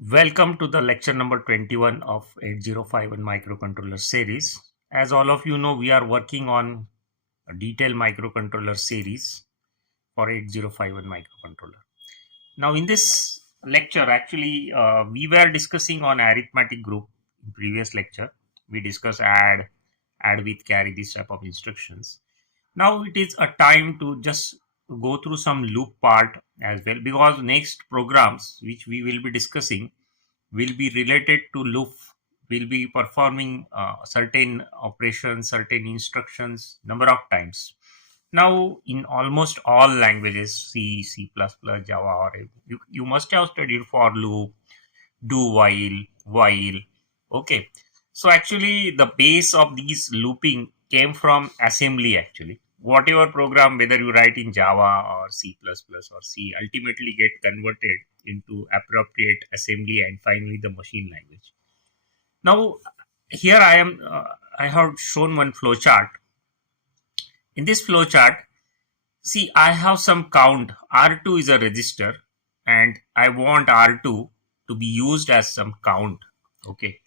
Welcome to the lecture number 21 of 8051 microcontroller series. As all of you know, we are working on a detailed microcontroller series for 8051 microcontroller. Now, in this lecture, actually, we were discussing on arithmetic group in previous lecture. We discussed add with, carry, this type of instructions. Now it is a time to just go through some loop part as well, because next programs which we will be discussing will be related to loop, will be performing certain operations, certain instructions number of times. Now in almost all languages, C++, Java, or you must have studied for loop, do while. Okay, so actually the base of these looping came from assembly. Actually, whatever program, whether you write in Java or C++ or C, ultimately get converted into appropriate assembly and finally the machine language. Now here I have shown one flow chart. In this flow chart, see, I have some count. R2 is a register and I want R2 to be used as some count. Okay.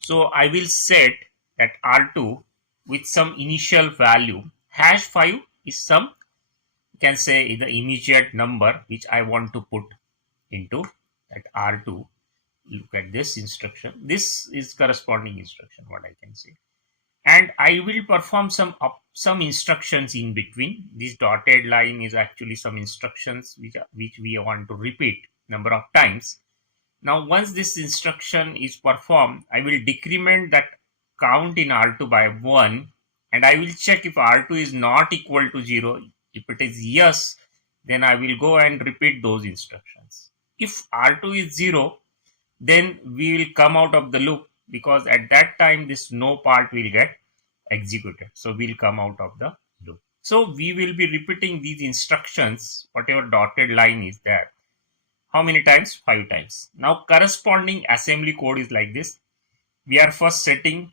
So I will set that R2 with some initial value. Hash 5 is some, you can say, the immediate number which I want to put into that R2. Look at this instruction. This is corresponding instruction, what I can say. And I will perform some instructions in between. This dotted line is actually some instructions which we want to repeat number of times. Now once this instruction is performed, I will decrement that count in R2 by 1, and I will check if R2 is not equal to 0. If it is yes, then I will go and repeat those instructions. If R2 is 0, then we will come out of the loop, because at that time this no part will get executed. So we'll come out of the loop. So we will be repeating these instructions, whatever dotted line is there. How many times? 5 times. Now corresponding assembly code is like this. We are first setting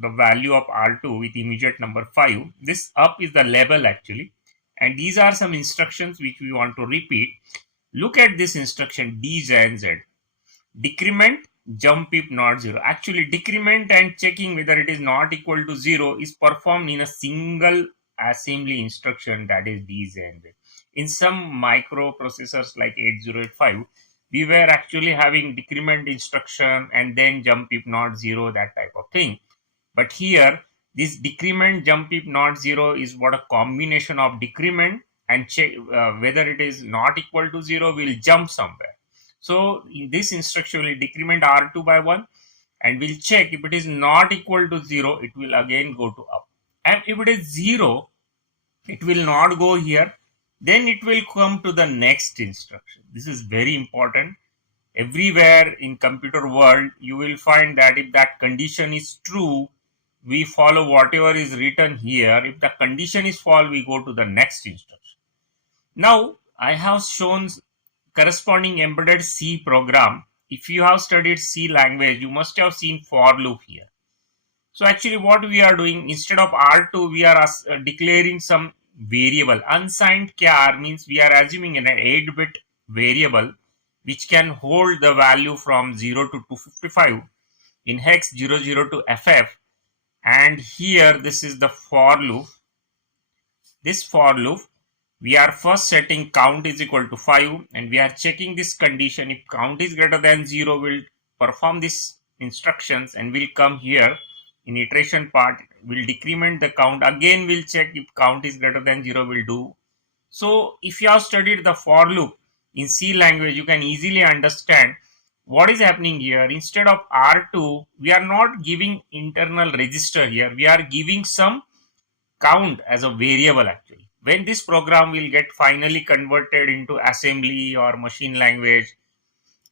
the value of R2 with immediate number 5. This up is the label actually. And these are some instructions which we want to repeat. Look at this instruction DJNZ. Decrement, jump if not 0. Actually, decrement and checking whether it is not equal to 0 is performed in a single assembly instruction, that is DJNZ. In some microprocessors like 8085, we were actually having decrement instruction and then jump if not 0, that type of thing. But here, this decrement, jump if not 0 is what a combination of decrement and check whether it is not equal to 0, will jump somewhere. So in this instruction, we will decrement R2 by 1 and we'll check if it is not equal to 0, it will again go to up. And if it is 0, it will not go here. Then it will come to the next instruction. This is very important. Everywhere in computer world, you will find that if that condition is true, we follow whatever is written here. If the condition is false, we go to the next instruction. Now, I have shown corresponding embedded C program. If you have studied C language, you must have seen for loop here. So actually what we are doing, instead of R2, we are declaring some variable. Unsigned char means we are assuming an 8-bit variable which can hold the value from 0 to 255 in hex 00 to FF. And here this is the for loop. This for loop, we are first setting count is equal to 5 and we are checking this condition. If count is greater than 0, we'll perform these instructions and we'll come here in iteration part, we'll decrement the count. Again, we'll check if count is greater than 0, we'll do. So if you have studied the for loop in C language, you can easily understand what is happening here. Instead of R2, we are not giving internal register here. We are giving some count as a variable actually. When this program will get finally converted into assembly or machine language,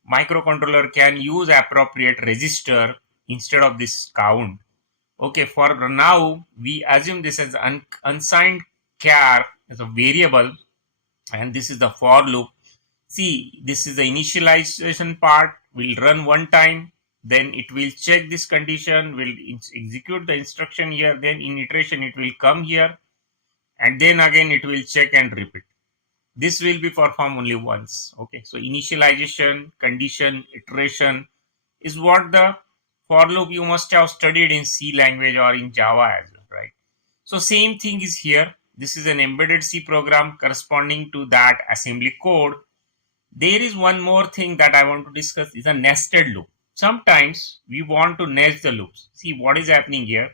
microcontroller can use appropriate register instead of this count. Okay, for now, we assume this as unsigned char as a variable, and this is the for loop. See, this is the initialization part. Will run one time, then it will check this condition, will execute the instruction here, then in iteration it will come here, and then again it will check and repeat. this will be performed only once. Okay, so initialization, condition, iteration is what the for loop you must have studied in C language or in Java as well, right? So same thing is here. This is an embedded C program corresponding to that assembly code. There is one more thing that I want to discuss is a nested loop. Sometimes we want to nest the loops. See what is happening here.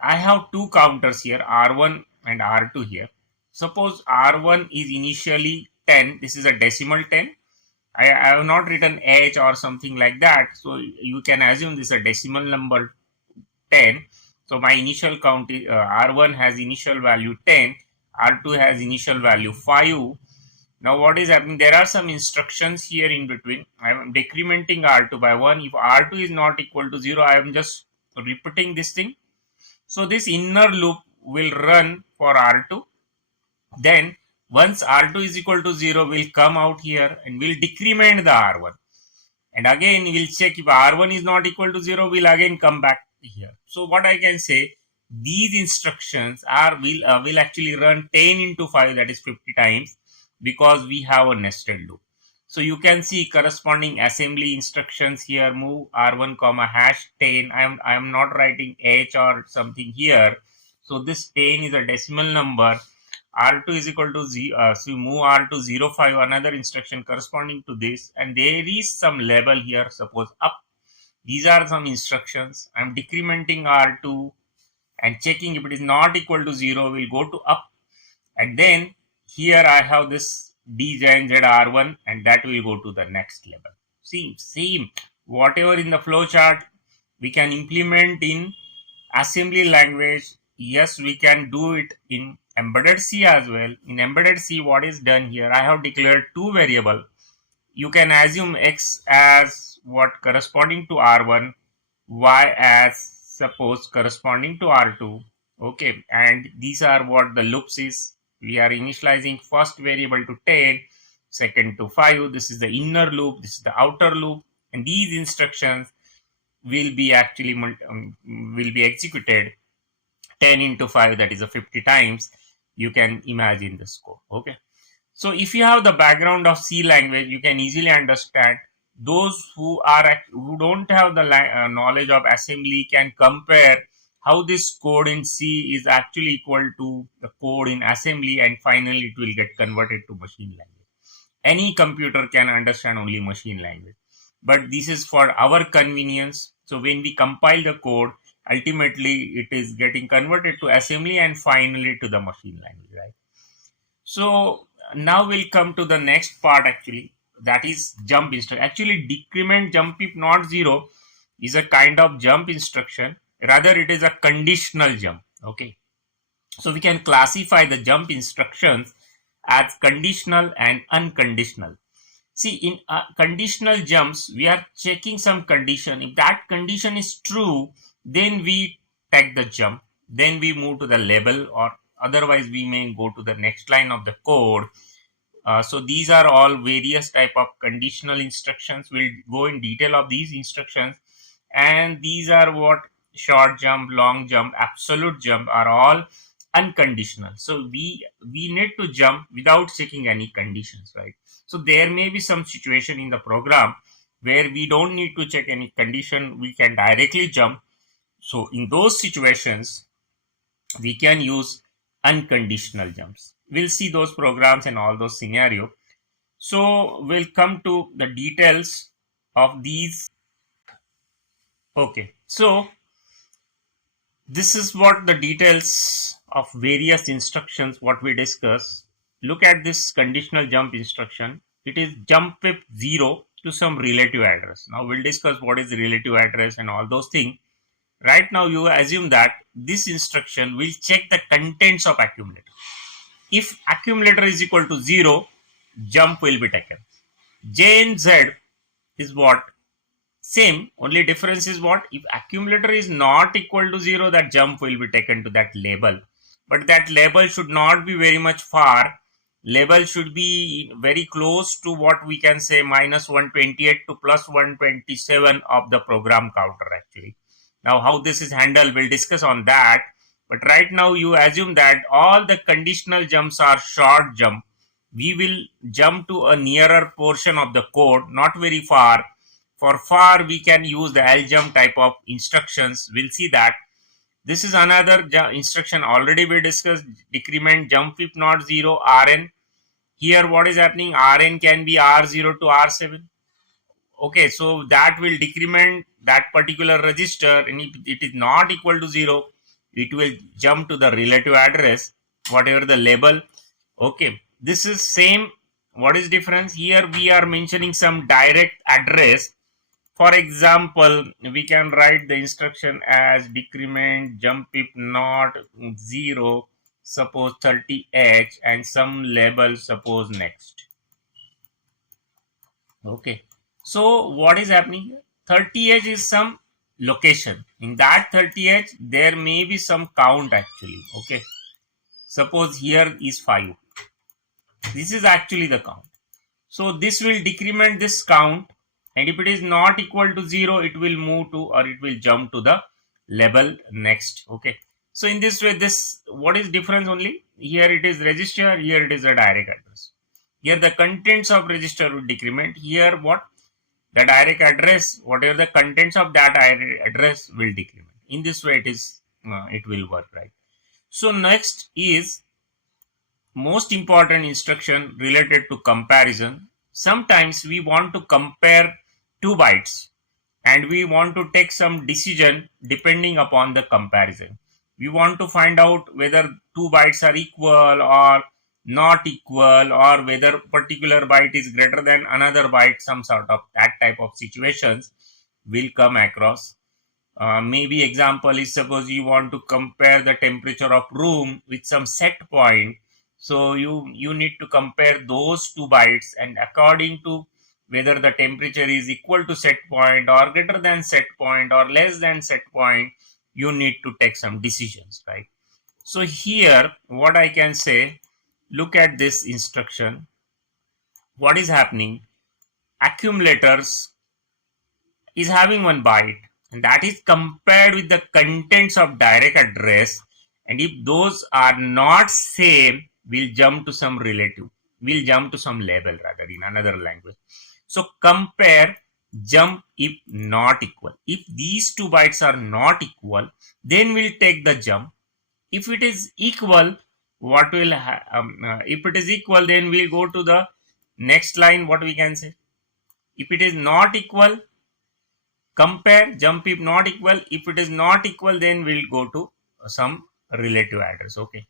I have two counters here, R1 and R2 here. Suppose R1 is initially 10. This is a decimal 10. I have not written H or something like that. So you can assume this is a decimal number 10. So my initial count is R1 has initial value 10. R2 has initial value 5. Now what is happening? There are some instructions here in between. I am decrementing R2 by 1. If R2 is not equal to 0, I am just repeating this thing. So this inner loop will run for R2. Then once R2 is equal to 0, we'll come out here and we'll decrement the R1. And again, we'll check if R1 is not equal to 0, we'll again come back here. So what I can say, these instructions will actually run 10 into 5, that is 50 times, because we have a nested loop. So you can see corresponding assembly instructions here, move R1 comma hash 10. I am not writing H or something here. So this 10 is a decimal number. R2 is equal to 0. So move R2 0 5, another instruction corresponding to this. And there is some label here, suppose up. These are some instructions. I am decrementing R2 and checking if it is not equal to 0, we'll go to up. And then here I have this DJNZ R1 and that will go to the next level. See, same, whatever in the flowchart we can implement in assembly language. Yes, we can do it in embedded C as well. In embedded C, what is done here? I have declared two variables. You can assume X as what corresponding to R1, Y as suppose corresponding to R2. Okay, and these are what the loops is. We are initializing first variable to 10, second to 5. This is the inner loop, this is the outer loop, and these instructions will be actually will be executed 10 into 5, that is a 50 times. You can imagine this code. Okay, so if you have the background of C language, you can easily understand. Those who don't have the knowledge of assembly can compare how this code in C is actually equal to the code in assembly, and finally it will get converted to machine language. Any computer can understand only machine language, but this is for our convenience. So when we compile the code, ultimately it is getting converted to assembly and finally to the machine language, right? So now we'll come to the next part actually, that is jump instruction. Actually decrement jump if not 0 is a kind of jump instruction. Rather it is a conditional jump. Okay, so we can classify the jump instructions as conditional and unconditional. See, in conditional jumps, we are checking some condition. If that condition is true, then we take the jump. Then we move to the label, or otherwise we may go to the next line of the code. So these are all various type of conditional instructions. We'll go in detail of these instructions. And these are what short jump, long jump, absolute jump are all unconditional. So we need to jump without checking any conditions, right? So there may be some situation in the program where we don't need to check any condition. We can directly jump. So in those situations, we can use unconditional jumps. We'll see those programs and all those scenarios. So we'll come to the details of these. Okay, so this is what the details of various instructions what we discuss. Look at this conditional jump instruction. It is jump with 0 to some relative address. Now we'll discuss what is the relative address and all those things. Right now you assume that this instruction will check the contents of accumulator. If accumulator is equal to 0, jump will be taken. JNZ is what? Same, only difference is what? If accumulator is not equal to 0, that jump will be taken to that label. But that label should not be very much far. Label should be very close to what we can say minus 128 to plus 127 of the program counter actually. Now how this is handled, we'll discuss on that. But right now you assume that all the conditional jumps are short jump. we will jump to a nearer portion of the code, not very far. For far, we can use the LJMP type of instructions. We'll see that. This is another instruction already we discussed, decrement jump if not 0, Rn. Here what is happening, Rn can be R0 to R7. Okay, so that will decrement that particular register, and if it is not equal to 0, it will jump to the relative address, whatever the label. Okay, this is same. What is difference? Here we are mentioning some direct address. For example, we can write the instruction as decrement jump if not 0, suppose 30h, and some label, suppose next. Okay, so what is happening here? 30h is some location. In that 30h, there may be some count actually. Okay, suppose here is 5. This is actually the count. So this will decrement this count, and if it is not equal to 0, it will move to, or it will jump to the label next. Okay, so in this way, this, what is difference only? Here it is register, here it is a direct address. Here the contents of register will decrement. Here what? The direct address, whatever the contents of that address will decrement. In this way, it will work, right? So next is most important instruction related to comparison. Sometimes we want to compare 2 bytes and we want to take some decision depending upon the comparison. We want to find out whether 2 bytes are equal or not equal, or whether particular byte is greater than another byte. Some sort of that type of situations will come across. Maybe example is, suppose you want to compare the temperature of room with some set point. So you need to compare those 2 bytes, and according to whether the temperature is equal to set point or greater than set point or less than set point, you need to take some decisions, right? So here what I can say, look at this instruction. What is happening? Accumulators is having 1 byte, and that is compared with the contents of direct address, and if those are not same, we'll jump to some relative, we'll jump to some label rather, in another language. So compare jump if not equal. If these 2 bytes are not equal, then we'll take the jump. If it is equal, what will if it is equal, then we'll go to the next line. What we can say? If it is not equal, compare jump if not equal. If it is not equal, then we'll go to some relative address. Okay,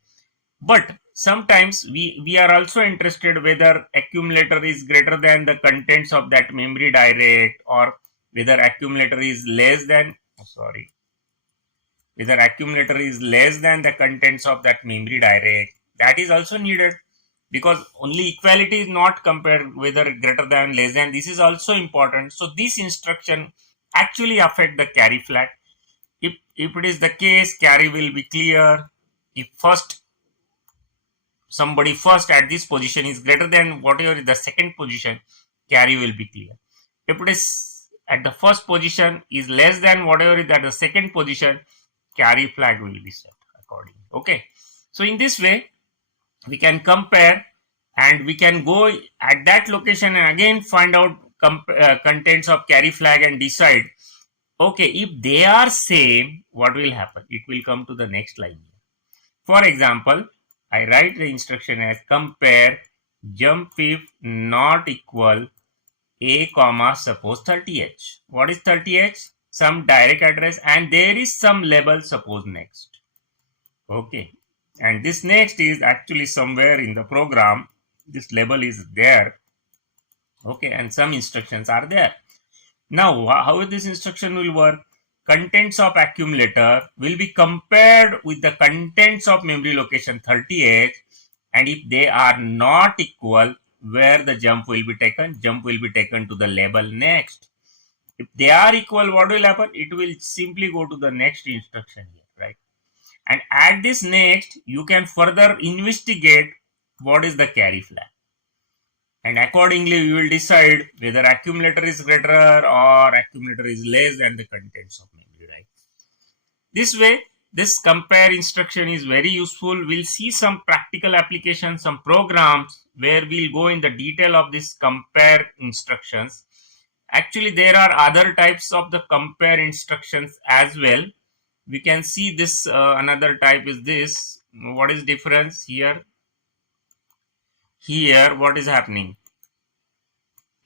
but sometimes we are also interested whether accumulator is greater than the contents of that memory direct, or whether accumulator is less than whether accumulator is less than the contents of that memory direct. That is also needed, because only equality is not compared whether greater than, less than. This is also important. So this instruction actually affect the carry flag. If it is the case, carry will be clear. If somebody first at this position is greater than whatever is the second position, carry will be clear. If it is at the first position is less than whatever is at the second position, carry flag will be set accordingly. Okay, so in this way we can compare, and we can go at that location and again find out contents of carry flag and decide, okay, if they are same, what will happen? It will come to the next line. For example, I write the instruction as compare jump if not equal a comma suppose 30h. What is 30h? Some direct address, and there is some label, suppose next. Okay, and this next is actually somewhere in the program. This label is there. Okay, and some instructions are there. Now how this instruction will work? Contents of accumulator will be compared with the contents of memory location 30h, and if they are not equal, where the jump will be taken? Jump will be taken to the label next. If they are equal, what will happen? It will simply go to the next instruction here, right? And at this next, you can further investigate what is the carry flag. And accordingly, you will decide whether accumulator is greater or accumulator is less than the contents of memory, right? This way, this compare instruction is very useful. We'll see some practical applications, some programs where we'll go in the detail of this compare instructions. Actually, there are other types of the compare instructions as well. We can see this another type is this. What is difference here? Here, what is happening?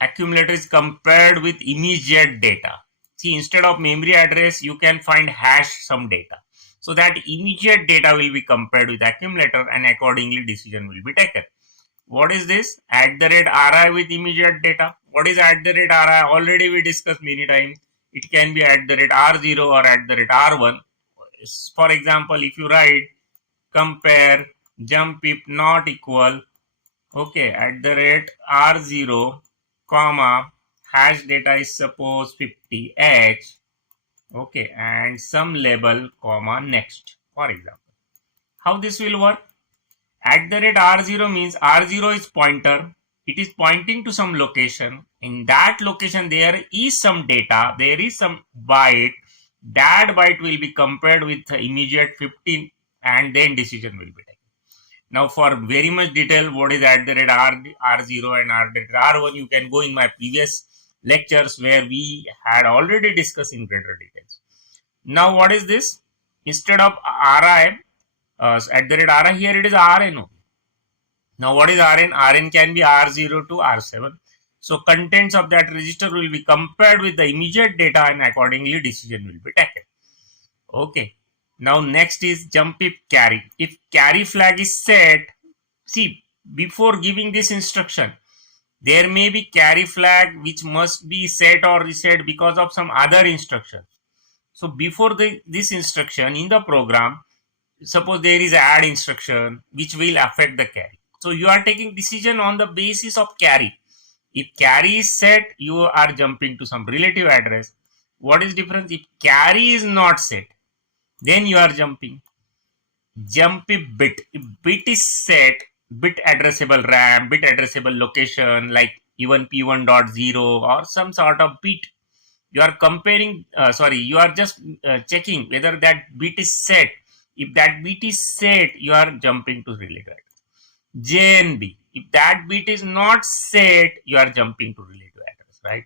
Accumulator is compared with immediate data. See, instead of memory address, you can find hash some data. So that immediate data will be compared with accumulator and accordingly decision will be taken. What is this? @RI with immediate data. What is @RI? Already we discussed many times. It can be @R0 or @R1. For example, if you write compare jump if not equal, okay, @R0 comma hash data is suppose 50h, okay, and some label comma next, for example. How this will work? @R0 means R0 is pointer. It is pointing to some location. In that location there is some data, there is some byte. That byte will be compared with the immediate 15 and then decision will be taken. Now for very much detail what is @R0 and @R1, you can go in my previous lectures where we had already discussed in greater details. Now what is this? Instead of RI, @RI, here it is RN. Now what is RN? RN can be R0 to R7. So contents of that register will be compared with the immediate data and accordingly decision will be taken. Okay. Now next is jump if carry. If carry flag is set, see, before giving this instruction, there may be carry flag which must be set or reset because of some other instruction. So before this instruction in the program, suppose there is add instruction which will affect the carry. So you are taking decision on the basis of carry. If carry is set, you are jumping to some relative address. What is difference? If carry is not set, then you are jumping. Jump if bit. If bit is set, bit addressable RAM, bit addressable location like even P1.0 or some sort of bit. You are comparing, you are just checking whether that bit is set. If that bit is set, you are jumping to relative address. JNB. If that bit is not set, you are jumping to relative address, right?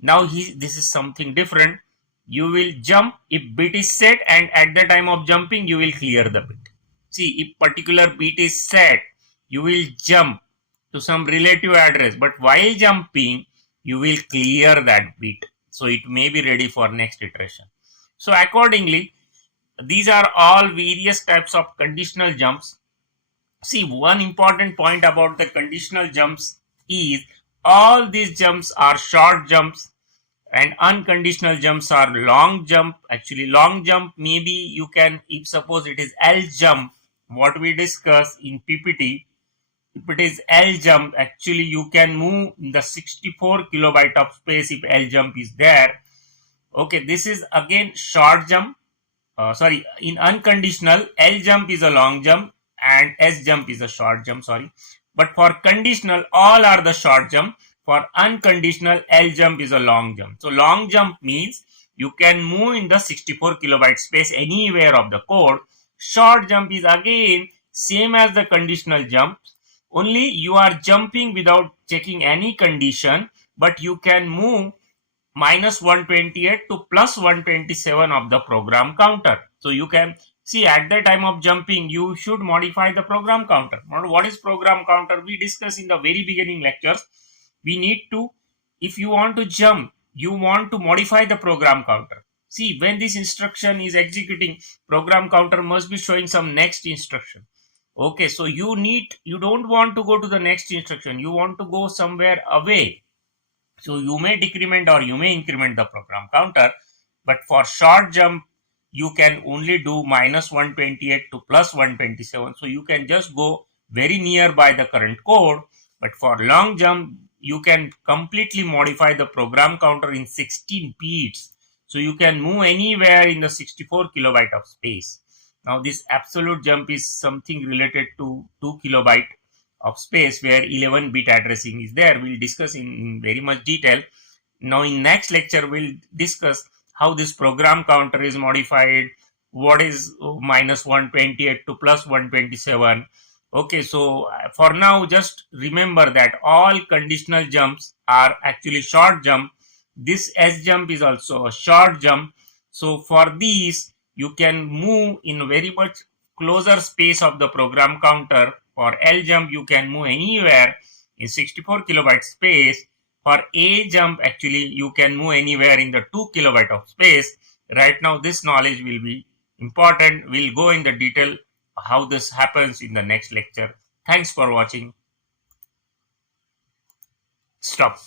Now this is something different. You will jump if bit is set, and at the time of jumping you will clear the bit. See, if particular bit is set, you will jump to some relative address, but while jumping you will clear that bit, so it may be ready for next iteration. So accordingly, these are all various types of conditional jumps. See, one important point about the conditional jumps is all these jumps are short jumps and unconditional jumps are long jump. Actually, long jump maybe you can, if suppose it is LJMP, what we discuss in PPT, if it is LJMP, actually you can move in the 64 kilobyte of space if LJMP is there. Okay, this is again short jump. In unconditional, LJMP is a long jump and SJMP is a short jump, but for conditional all are the short jump. For unconditional, LJMP is a long jump. So long jump means you can move in the 64 kilobyte space anywhere of the code. Short jump is again same as the conditional jump, only you are jumping without checking any condition, but you can move -128 to +127 of the program counter. So you can see at the time of jumping, you should modify the program counter. What is program counter? We discussed in the very beginning lectures. We need to, if you want to jump, you want to modify the program counter. See, when this instruction is executing, program counter must be showing some next instruction. Okay, so you don't want to go to the next instruction. You want to go somewhere away. So you may decrement or you may increment the program counter, but for short jump, you can only do -128 to +127. So you can just go very nearby the current code, but for long jump, you can completely modify the program counter in 16 bits. So you can move anywhere in the 64 kilobyte of space. Now this absolute jump is something related to 2 kilobyte of space where 11 bit addressing is there. We'll discuss in very much detail. Now in next lecture, we'll discuss how this program counter is modified, what is minus 128 to plus 127. Okay, so for now just remember that all conditional jumps are actually short jump. This S jump is also a short jump. So for these you can move in very much closer space of the program counter. For L jump you can move anywhere in 64 kilobyte space. For A jump actually you can move anywhere in the 2 kilobyte of space. Right now this knowledge will be important. We'll go in the detail how this happens in the next lecture. Thanks for watching. Stop.